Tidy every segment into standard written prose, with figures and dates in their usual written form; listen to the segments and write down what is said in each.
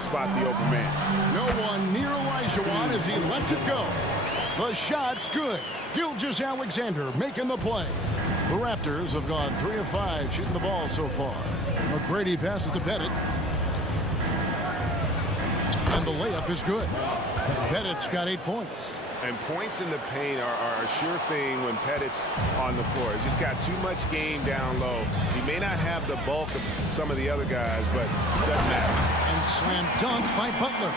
to spot the open man. No one near Olajuwon as he lets it go. The shot's good. Gilgeous-Alexander making the play. The Raptors have gone 3 of 5 shooting the ball so far. McGrady passes to Bennett. And the layup is good. Bennett's got 8 points. And points in the paint are a sure thing when Pettit's on the floor. He's just got too much game down low. He may not have the bulk of some of the other guys, but it doesn't matter. And slam dunked by Butler.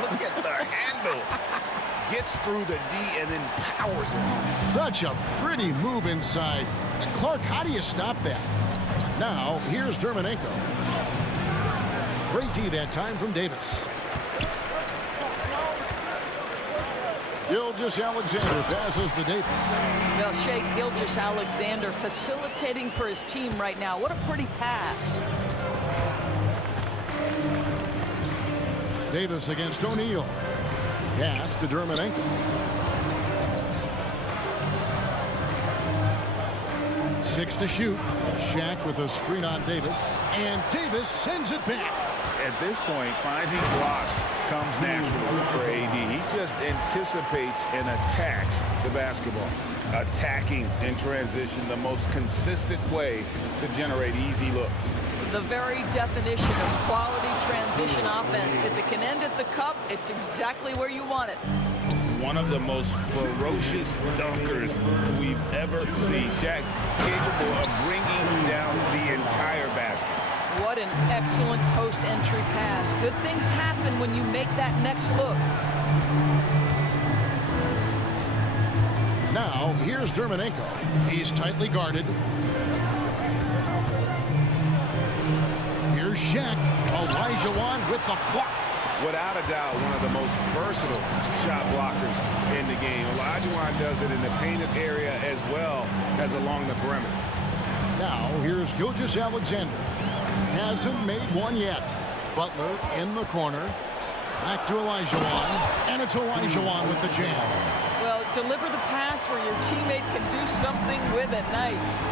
Look at the handles. Gets through the D and then powers it home. Such a pretty move inside. Clark, how do you stop that? Now, here's Dermonenko. Great D that time from Davis. Gilgeous-Alexander passes to Davis. Well, Shea Gilgeous-Alexander facilitating for his team right now. What a pretty pass. Davis against O'Neal. Pass to Dermonenko. Six to shoot. Shaq with a screen on Davis. And Davis sends it back. At this point, finding blocks comes natural for AD. He just anticipates and attacks the basketball. Attacking in transition, the most consistent way to generate easy looks. The very definition of quality transition offense. If it can end at the cup, it's exactly where you want it. One of the most ferocious dunkers we've ever seen. Shaq capable of bringing down the entire basket. What an excellent post-entry pass. Good things happen when you make that next look. Now, here's Dermonenko. He's tightly guarded. Here's Shaq. Olajuwon with the block. Without a doubt, one of the most versatile shot blockers in the game. Olajuwon does it in the painted area as well as along the perimeter. Now, here's Gilgeous-Alexander. Hasn't made one yet. Butler in the corner. Back to Olajuwon. And it's Olajuwon with the jam. Well, deliver the pass where your teammate can do something with it. Nice.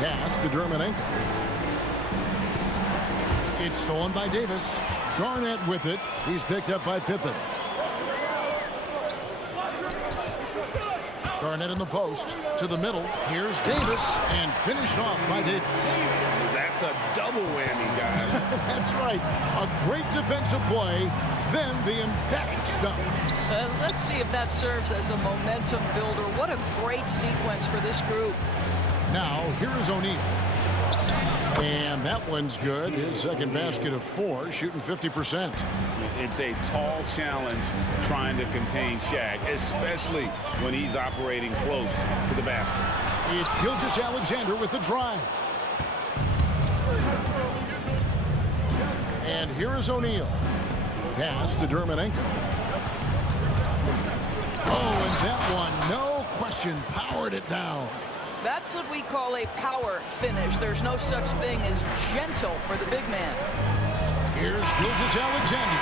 Pass to Dermonenko. It's stolen by Davis. Garnett with it. He's picked up by Pippen. Garnett in the post. To the middle. Here's Davis. And finished off by Davis. That's a double whammy, guys. That's right. A great defensive play. Then the emphatic stuff. Let's see if that serves as a momentum builder. What a great sequence for this group. Now, here is O'Neal. And that one's good. His second basket of 4, shooting 50%. It's a tall challenge trying to contain Shaq, especially when he's operating close to the basket. It's Gilgeous-Alexander with the drive. And here is O'Neal. Pass to Dermonenko. Oh, and that one, no question, powered it down. That's what we call a power finish. There's no such thing as gentle for the big man. Here's Gilgeous-Alexander.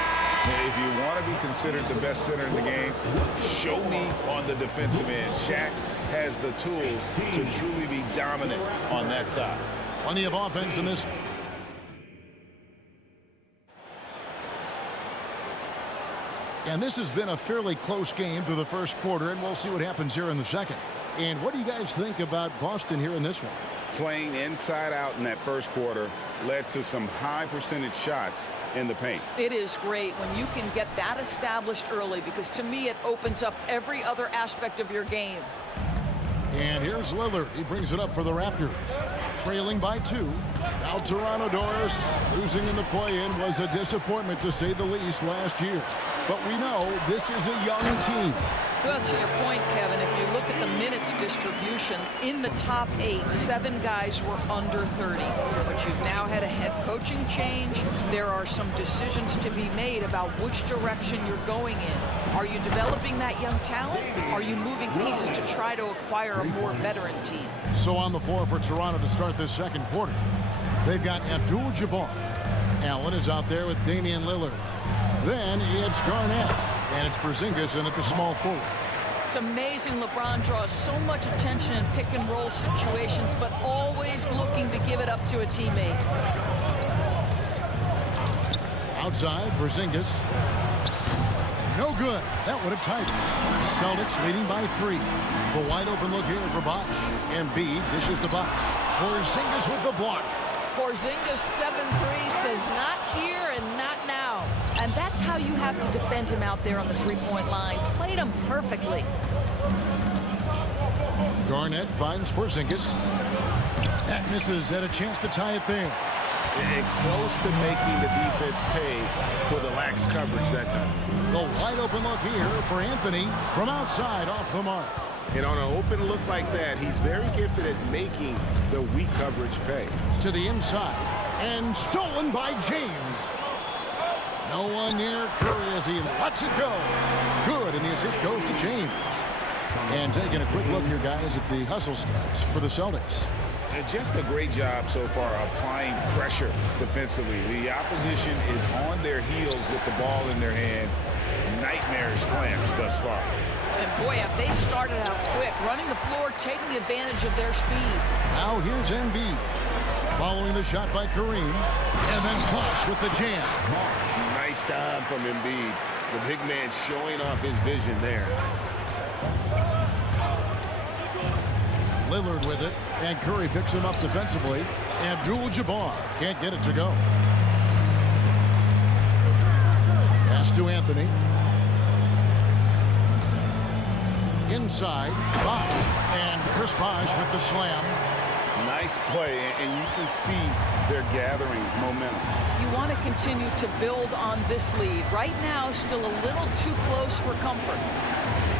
If you want to be considered the best center in the game, show me on the defensive end. Shaq has the tools to truly be dominant on that side. Plenty of offense in this. And this has been a fairly close game through the first quarter, and we'll see what happens here in the second. And what do you guys think about Boston here in this one? Playing inside out in that first quarter led to some high percentage shots in the paint. It is great when you can get that established early, because to me it opens up every other aspect of your game. And here's Lillard. He brings it up for the Raptors. Trailing by 2. Now Toronto Doris losing in the play-in was a disappointment to say the least last year. But we know this is a young team. Well, to your point, Kevin, if you look at the minutes distribution, in the top 8, 7 guys were under 30. But you've now had a head coaching change. There are some decisions to be made about which direction you're going in. Are you developing that young talent? Are you moving pieces to try to acquire a more veteran team? So on the floor for Toronto to start this second quarter, they've got Abdul-Jabbar. Allen is out there with Damian Lillard. Then it's Garnett. And it's Porzingis in at the small forward. It's amazing LeBron draws so much attention in pick-and-roll situations, but always looking to give it up to a teammate. Outside, Porzingis. No good. That would have tied it. Celtics leading by 3. The wide open look here for Bosch. Embiid dishes to Bosch. Porzingis with the block. Porzingis 7-3 says not here and not now. And that's how you have to defend him out there on the three-point line. Played him perfectly. Garnett finds Porzingis. That misses. Had a chance to tie it there. And close to making the defense pay for the lax coverage that time. The wide open look here for Anthony from outside off the mark. And on an open look like that, he's very gifted at making the weak coverage pay. To the inside. And stolen by James. No one near Curry as he lets it go. Good, and the assist goes to James. And taking a quick look here, guys, at the hustle stats for the Celtics. And just a great job so far applying pressure defensively. The opposition is on their heels with the ball in their hand. Nightmarish clamps thus far. And boy, have they started out quick, running the floor, taking advantage of their speed. Now here's Embiid. Following the shot by Kareem. And then Bosch with the jam. Nice time from Embiid. The big man showing off his vision there. Lillard with it, and Curry picks him up defensively. Abdul-Jabbar can't get it to go. Pass to Anthony. Inside, Bosch, and Kris Bosch with the slam. Nice play, and you can see they're gathering momentum. You want to continue to build on this lead. Right now, still a little too close for comfort.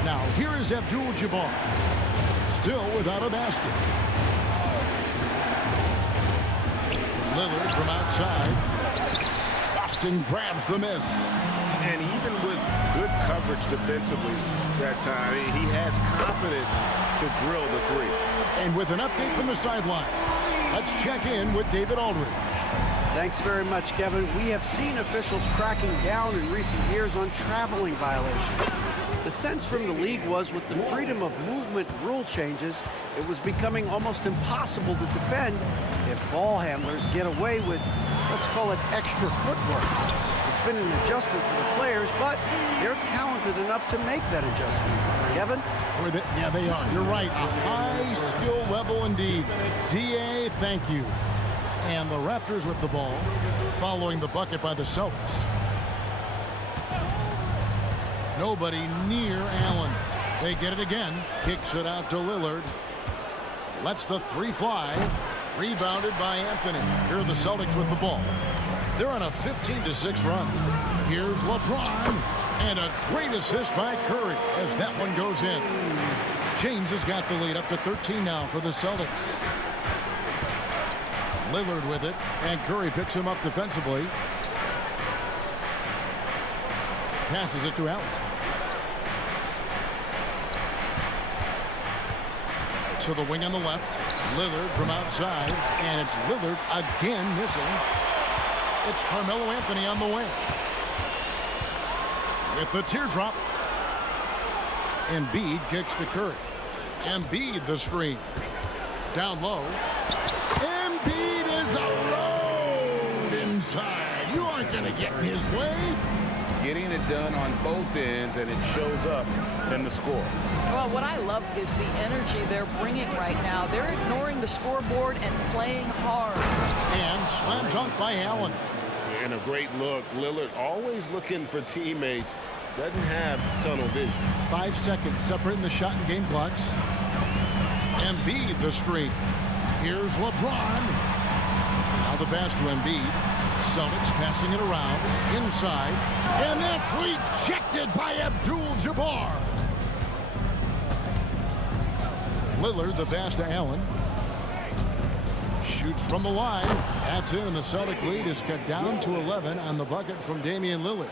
Now, here is Abdul-Jabbar. Still without a basket. Lillard from outside. Boston grabs the miss. And even with good coverage defensively that time, he has confidence to drill the three. And with an update from the sideline, let's check in with David Aldridge. Thanks very much, Kevin. We have seen officials cracking down in recent years on traveling violations. The sense from the league was with the freedom of movement rule changes, it was becoming almost impossible to defend if ball handlers get away with, let's call it, extra footwork. It's been an adjustment for the players, but they're talented enough to make that adjustment. Kevin? Yeah, they are. You're right. A high skill level indeed. DA, thank you. And the Raptors with the ball, following the bucket by the Celtics. Nobody near Allen. They get it again. Kicks it out to Lillard. Lets the three fly. Rebounded by Anthony. Here are the Celtics with the ball. They're on a 15-6 run. Here's LeBron. And a great assist by Curry as that one goes in. James has got the lead up to 13 now for the Celtics. Lillard with it. And Curry picks him up defensively. Passes it to Allen. To the wing on the left. Lillard from outside. And it's Lillard again missing. It's Carmelo Anthony on the wing. With the teardrop. Embiid kicks to Curry. Embiid the screen. Down low. Embiid is alone inside. You aren't going to get in his way. Getting it done on both ends, and it shows up in the score. Well, what I love is the energy they're bringing right now. They're ignoring the scoreboard and playing hard. And slam dunk by Allen. And a great look. Lillard always looking for teammates. Doesn't have tunnel vision. 5 seconds separating the shot and game clocks. Embiid the screen. Here's LeBron. Now the pass to Embiid. Celtics passing it around. Inside. And that's rejected by Abdul-Jabbar. Lillard the pass to Allen. Shoots from the line. That's in, and the Celtic lead is cut down to 11 on the bucket from Damian Lillard.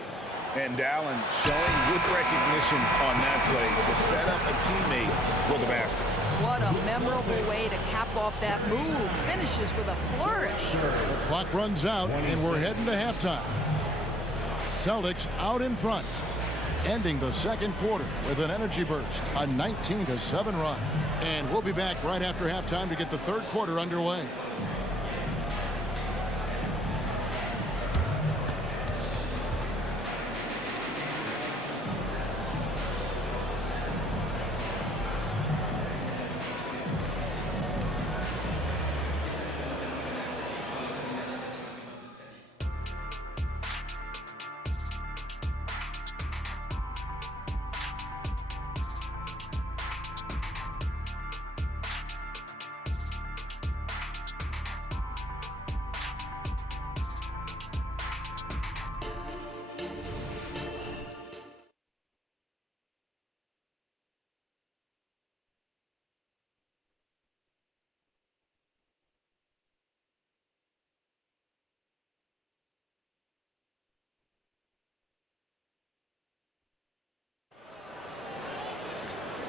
And Allen showing good recognition on that play to set up a teammate for the basket. What a memorable way to cap off that move. Finishes with a flourish. The clock runs out, and we're heading to halftime. Celtics out in front, ending the second quarter with an energy burst, a 19-7 run. And we'll be back right after halftime to get the third quarter underway.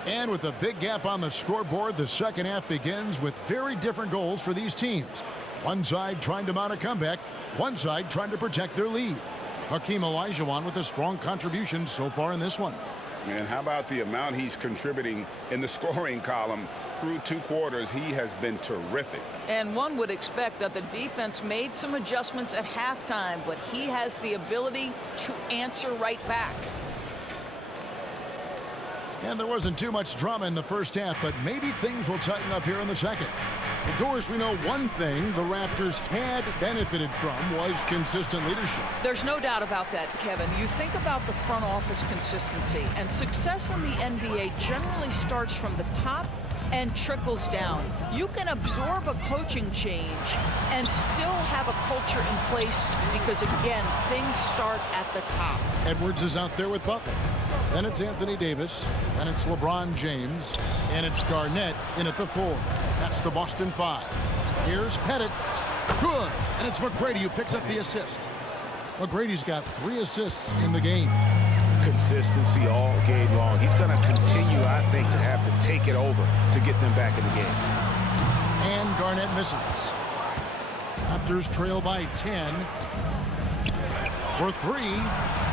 And with a big gap on the scoreboard, the second half begins with very different goals for these teams. One side trying to mount a comeback, one side trying to protect their lead. Hakeem Olajuwon with a strong contribution so far in this one. And how about the amount he's contributing in the scoring column? Through 2 quarters, he has been terrific. And one would expect that the defense made some adjustments at halftime, but he has the ability to answer right back. And there wasn't too much drama in the first half, but maybe things will tighten up here in the second. The Doors, we know one thing the Raptors had benefited from was consistent leadership. There's no doubt about that, Kevin. You think about the front office consistency, and success in the NBA generally starts from the top and trickles down. You can absorb a coaching change and still have a culture in place because, again, things start at the top. Edwards is out there with Butler. Then it's Anthony Davis, and it's LeBron James, and it's Garnett in at the 4. That's the Boston 5. Here's Pettit. Good. And it's McGrady who picks up the assist. McGrady's got 3 assists in the game. Consistency all game long. He's going to continue, I think, to have to take it over to get them back in the game. And Garnett misses. Raptors trail by 10. For 3.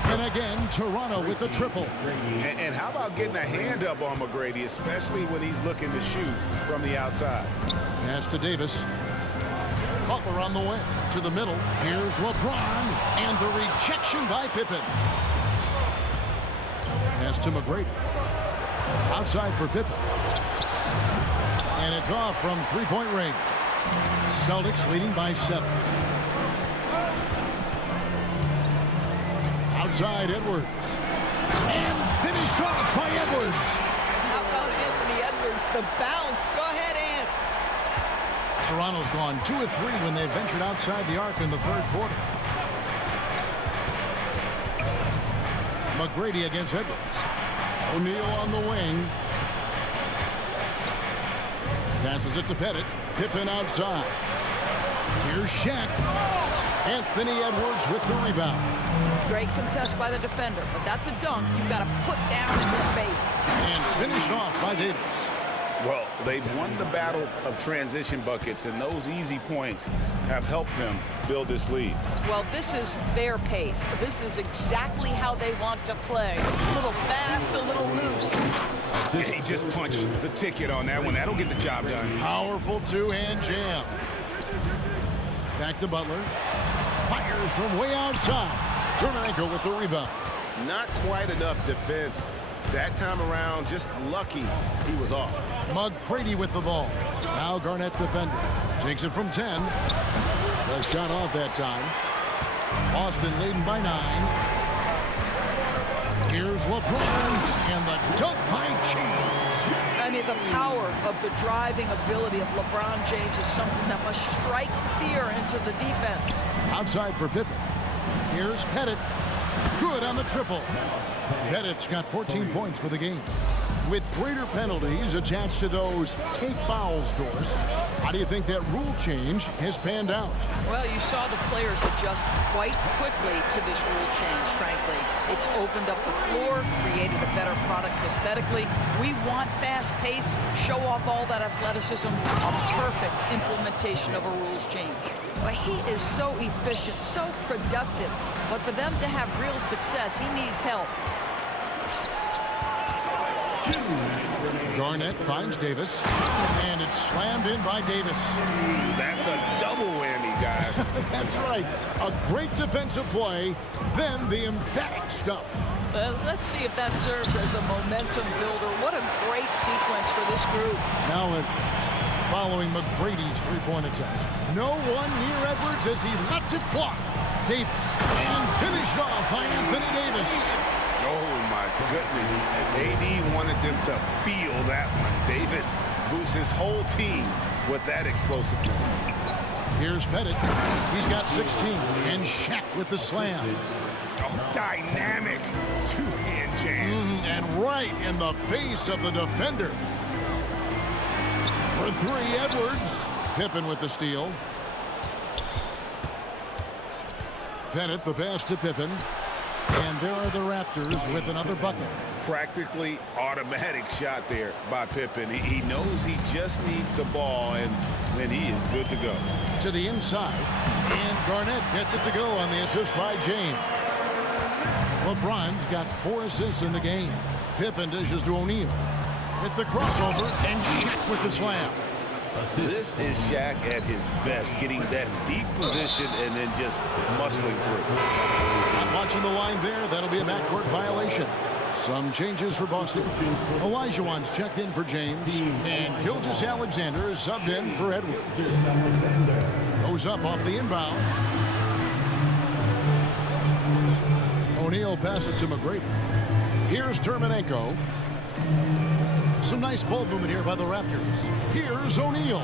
And again, Toronto with a triple. And how about getting a hand up on McGrady, especially when he's looking to shoot from the outside? Pass to Davis. Butler on the wing. To the middle. Here's LeBron. And the rejection by Pippen. Pass to McGrady. Outside for Pippen. And it's off from three-point range. Celtics leading by 7. Outside Edwards. And finished off by Edwards. How about Anthony Edwards? The bounce. Go ahead, Ant. Toronto's gone 2 of 3 when they ventured outside the arc in the third quarter. McGrady against Edwards. O'Neal on the wing. Passes it to Pettit. Pippen outside. Here's Shaq. Anthony Edwards with the rebound. Great contest by the defender, but that's a dunk you've got to put down in his face. And finished off by Davis. Well, they've won the battle of transition buckets, and those easy points have helped them build this lead. Well, this is their pace. This is exactly how they want to play. A little fast, a little loose. Yeah, he just punched the ticket on that one. That'll get the job done. Powerful two-hand jam. Back to Butler. Fires from way outside. Jermenko with the rebound. Not quite enough defense. That time around, just lucky he was off. McGrady with the ball. Now Garnett defender. Takes it from 10. The shot off that time. Boston leading by 9. Here's LeBron. And the dunk by James. I mean, the power of the driving ability of LeBron James is something that must strike fear into the defense. Outside for Pippen. Here's Pettit. Good on the triple. Pettit's got 14 points for the game. With greater penalties attached to those take fouls, Doors, how do you think that rule change has panned out? Well, you saw the players adjust quite quickly to this rule change, frankly. It's opened up the floor, created a better product aesthetically. We want fast pace, show off all that athleticism, a perfect implementation of a rules change. But he is so efficient, so productive. But for them to have real success, he needs help. Garnett finds Davis, and it's slammed in by Davis. That's a double whammy, guys. That's right. A great defensive play, then the emphatic stuff. Let's see if that serves as a momentum builder. What a great sequence for this group. Now following McGrady's three-point attempt. No one near Edwards as he lets it fly. Davis, and finished off by Anthony Davis. Oh, my goodness. AD wanted them to feel that one. Davis boosts his whole team with that explosiveness. Here's Pettit. He's got 16. And Shaq with the slam. Oh, dynamic two-hand jam. And right in the face of the defender. For 3, Edwards. Pippen with the steal. Pettit, the pass to Pippen. And there are the Raptors with another bucket. practically automatic shot there by Pippen. He knows he just needs the ball, and then he is good to go. To the inside, and Garnett gets it to go on the assist by James. LeBron's got 4 assists in the game. Pippen dishes to O'Neal. With the crossover, and Shaq with the slam. This is Shaq at his best, getting that deep position and then just muscling through. Not watching the line there. That'll be a backcourt violation. Some changes for Boston. Olajuwon's checked in for James, and Gilgeous-Alexander is subbed in for Edwards. Goes up off the inbound. O'Neal passes to McGrady. Here's Terminenko. Some nice ball movement here by the Raptors. Here's O'Neal.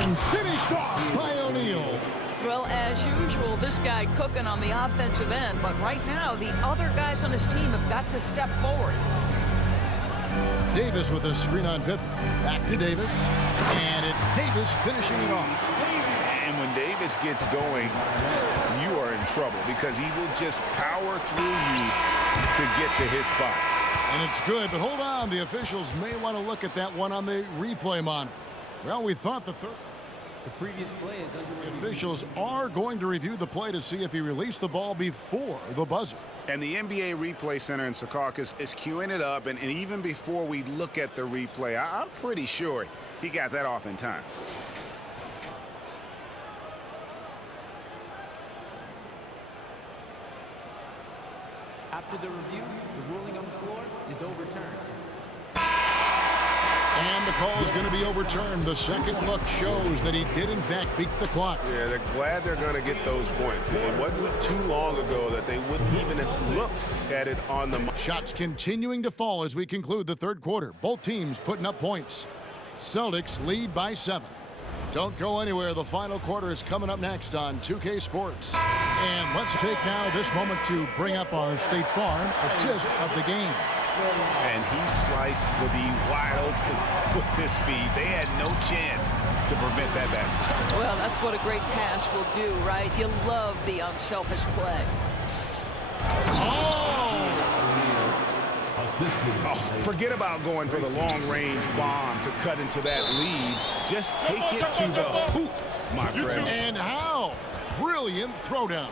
And finished off by O'Neal. Well, as usual, this guy cooking on the offensive end, but right now the other guys on his team have got to step forward. Davis with a screen on Pippen. Back to Davis. And it's Davis finishing it off. And when Davis gets going, you are in trouble because he will just power through you to get to his spots. And it's good, but hold on. The officials may want to look at that one on the replay monitor. Well, we thought the previous play is under review. Officials are going to review the play to see if he released the ball before the buzzer. And the NBA Replay Center in Secaucus is queuing it up, and even before we look at the replay, I'm pretty sure he got that off in time. After the review, the ruling on the floor is overturned. And the call is going to be overturned. The second look shows that he did, in fact, beat the clock. Yeah, they're glad they're going to get those points. It wasn't too long ago that they wouldn't even have looked at it on the... Shots continuing to fall as we conclude the third quarter. Both teams putting up points. Celtics lead by 7. Don't go anywhere. The final quarter is coming up next on 2K Sports. And let's take now this moment to bring up our State Farm assist of the game. And he sliced the D wide open with his feet. They had no chance to prevent that basket. Well, that's what a great pass will do, right? You love the unselfish play. Oh, forget about going for the long-range bomb to cut into that lead. Just take it to the hoop, my friend. And how? Brilliant throwdown.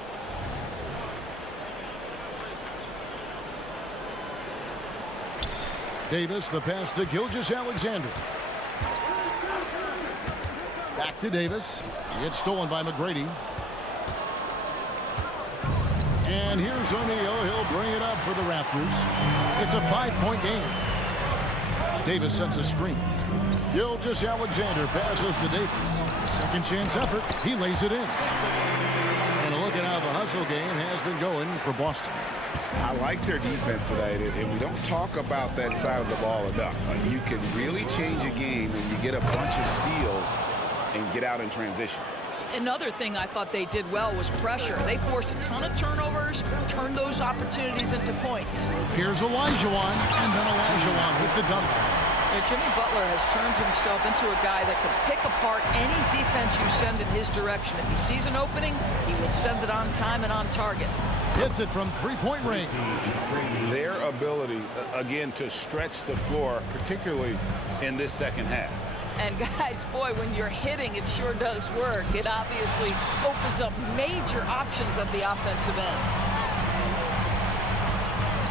Davis, the pass to Gilgeous-Alexander. Back to Davis. It's stolen by McGrady. And here's O'Neal. He'll bring it up for the Raptors. It's a 5-point game. Davis sets a screen. Gilgeous-Alexander passes to Davis. Second chance effort. He lays it in. And a look at how the hustle game has been going for Boston. I like their defense tonight, and we don't talk about that side of the ball enough. You can really change a game when you get a bunch of steals and get out in transition. Another thing I thought they did well was pressure. They forced a ton of turnovers, turned those opportunities into points. Here's Olajuwon, and then Olajuwon with the dunk. Jimmy Butler has turned himself into a guy that can pick apart any defense you send in his direction. If he sees an opening, he will send it on time and on target. Hits it from three-point range. Their ability, again, to stretch the floor, particularly in this second half. And guys, boy, when you're hitting, it sure does work. It obviously opens up major options at the offensive end.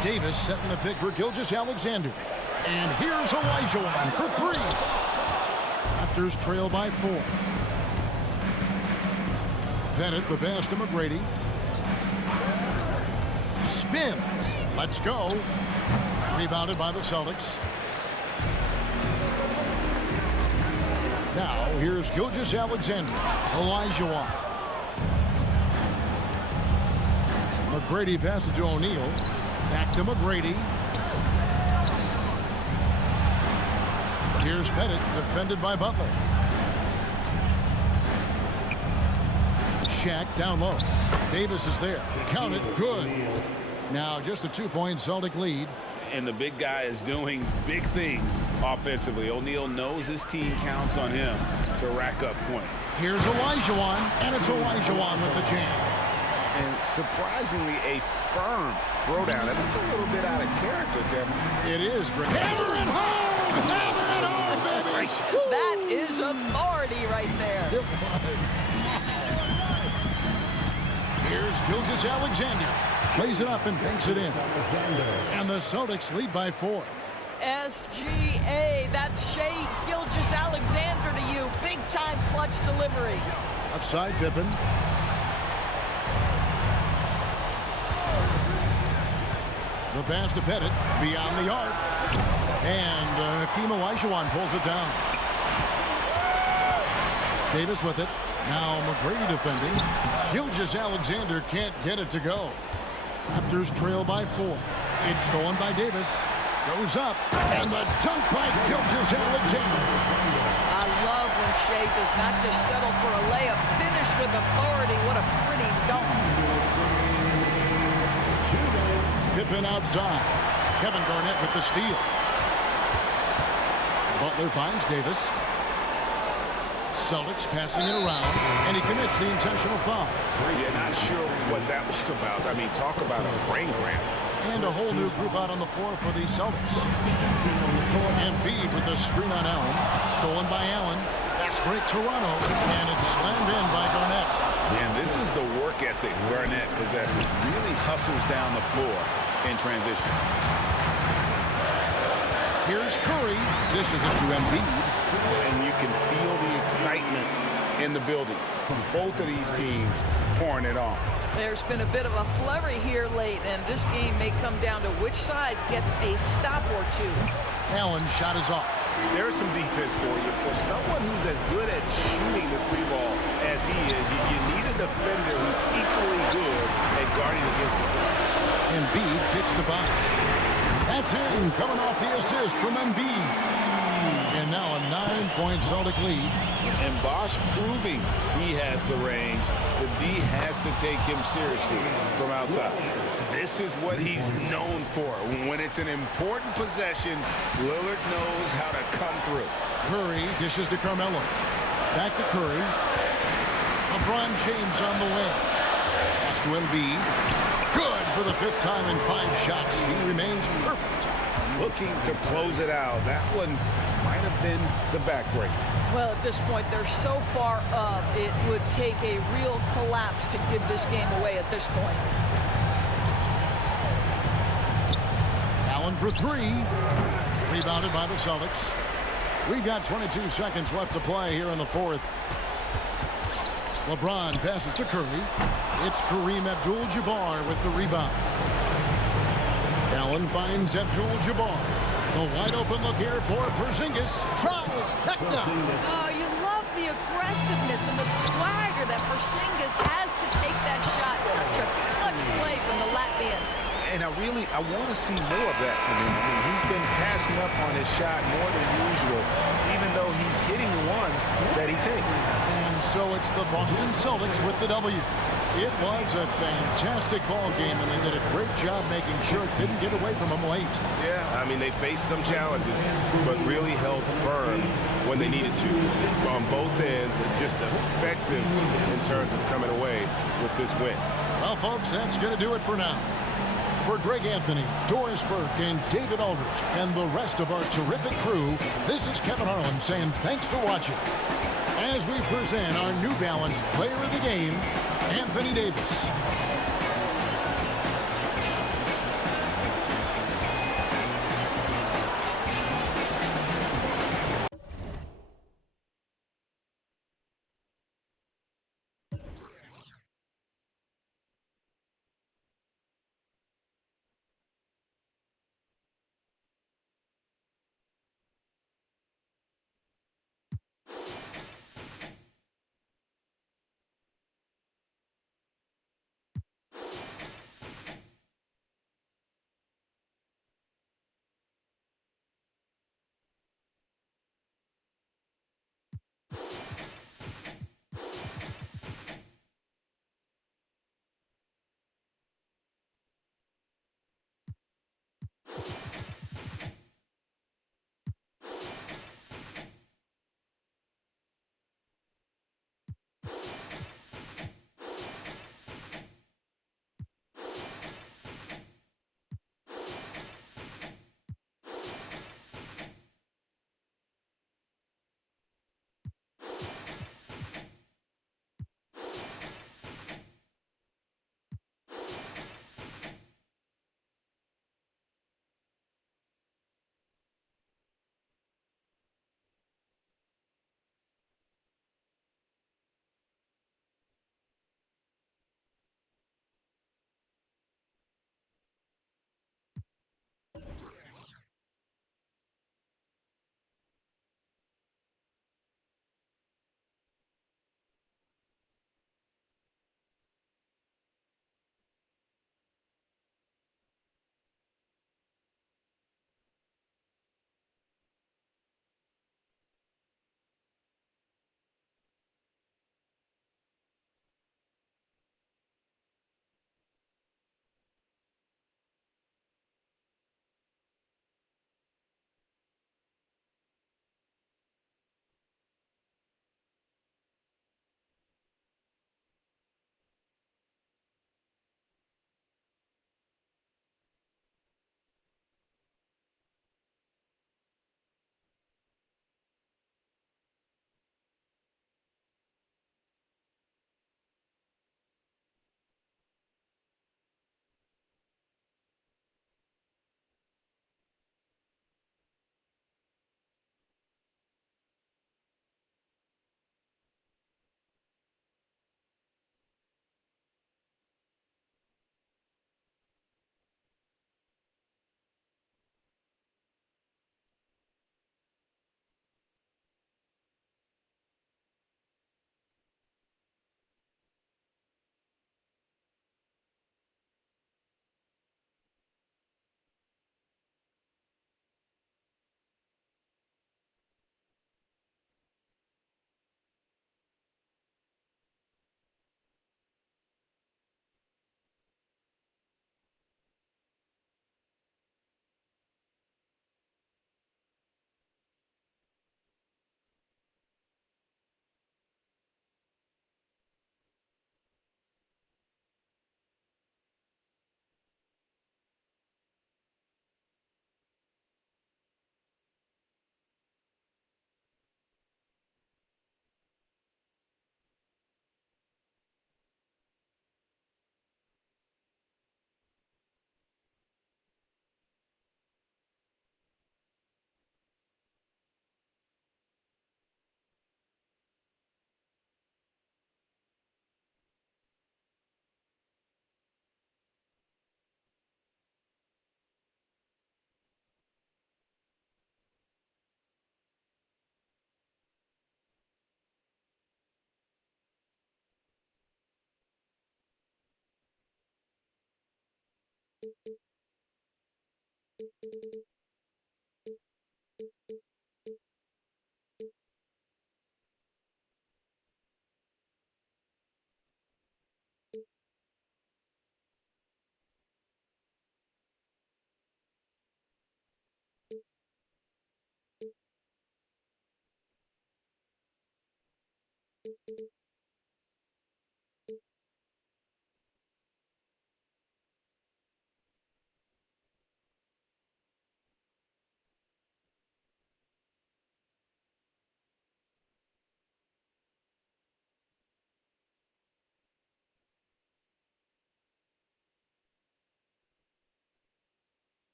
Davis setting the pick for Gilgeous-Alexander. And here's Olajuwon for 3. Raptors trail by 4. Bennett, the pass to McGrady. Spins. Let's go. Rebounded by the Celtics. Now, here's Gilgeous-Alexander. Olajuwon. McGrady passes to O'Neal. Back to McGrady. Here's Bennett, defended by Butler. Shaq down low. Davis is there. Count it. Good. Now just a 2-point Celtic lead. And the big guy is doing big things offensively. O'Neal knows his team counts on him to rack up points. Here's Olajuwon, and it's Olajuwon with the jam. And surprisingly, a firm throwdown. And that's a little bit out of character, Kevin. It is great. Hammer it home! Hammer it home, baby! That is authority right there. It was. Here's Gilgeous-Alexander. Plays it up and banks it in. And the Celtics lead by 4. SGA, that's Shea Gilgeous-Alexander to you. Big-time clutch delivery. Outside Pippen. The pass to Pettit beyond the arc. And Hakeem Olajuwon pulls it down. Davis with it. Now McGrady defending. Gilgeous-Alexander can't get it to go. Raptors trail by 4. It's stolen by Davis. Goes up. And the dunk by Gilgeous-Alexander. I love when Shea does not just settle for a layup. Finish with authority. What a pretty dunk. Pippen outside. Kevin Garnett with the steal. Butler finds Davis. Celtics passing it around, and he commits the intentional foul. Yeah, not sure what that was about. I mean, talk about a brain cramp. And a whole new group out on the floor for the Celtics. Embiid with the screen on Allen. Stolen by Allen. Fast break Toronto, and it's slammed in by Garnett. And this is the work ethic Garnett possesses. Really hustles down the floor in transition. Here's Curry. Dishes it to Embiid. And you can feel the excitement in the building from both of these teams pouring it on. There's been a bit of a flurry here late, and this game may come down to which side gets a stop or two. Allen's shot is off. There's some defense for you. For someone who's as good at shooting the three ball as he is, you need a defender who's equally good at guarding against him. Embiid gets the body. That's in, coming off the assist from Embiid. And now a 9-point Celtic lead. And Bosch proving he has the range. The D has to take him seriously from outside. This is what he's known for. When it's an important possession, Lillard knows how to come through. Curry dishes to Carmelo. Back to Curry. LeBron James on the wing. Pass to Embiid. Good for the 5th time in 5 shots. He remains perfect. Looking to close it out. That one might have been the backbreaker. Well, at this point, they're so far up, it would take a real collapse to give this game away at this point. Allen for 3. Rebounded by the Celtics. We've got 22 seconds left to play here in the 4th. LeBron passes to Curry. It's Kareem Abdul-Jabbar with the rebound. Allen finds Abdul-Jabbar. The wide open look here for Porzingis. Trifecta. Oh, you love the aggressiveness and the swagger that Porzingis has to take that shot. Such a clutch play from the Latvian. And I want to see more of that from him. I mean, he's been passing up on his shot more than usual, even though he's hitting the ones that he takes. And so it's the Boston Celtics with the W. It was a fantastic ball game, and they did a great job making sure it didn't get away from them late. Yeah, I mean, they faced some challenges, but really held firm when they needed to on both ends, and just effective in terms of coming away with this win. Well, folks, that's going to do it for now. For Greg Anthony, Doris Burke, and David Aldridge, and the rest of our terrific crew, this is Kevin Harlan saying thanks for watching. As we present our New Balance Player of the Game, Anthony Davis.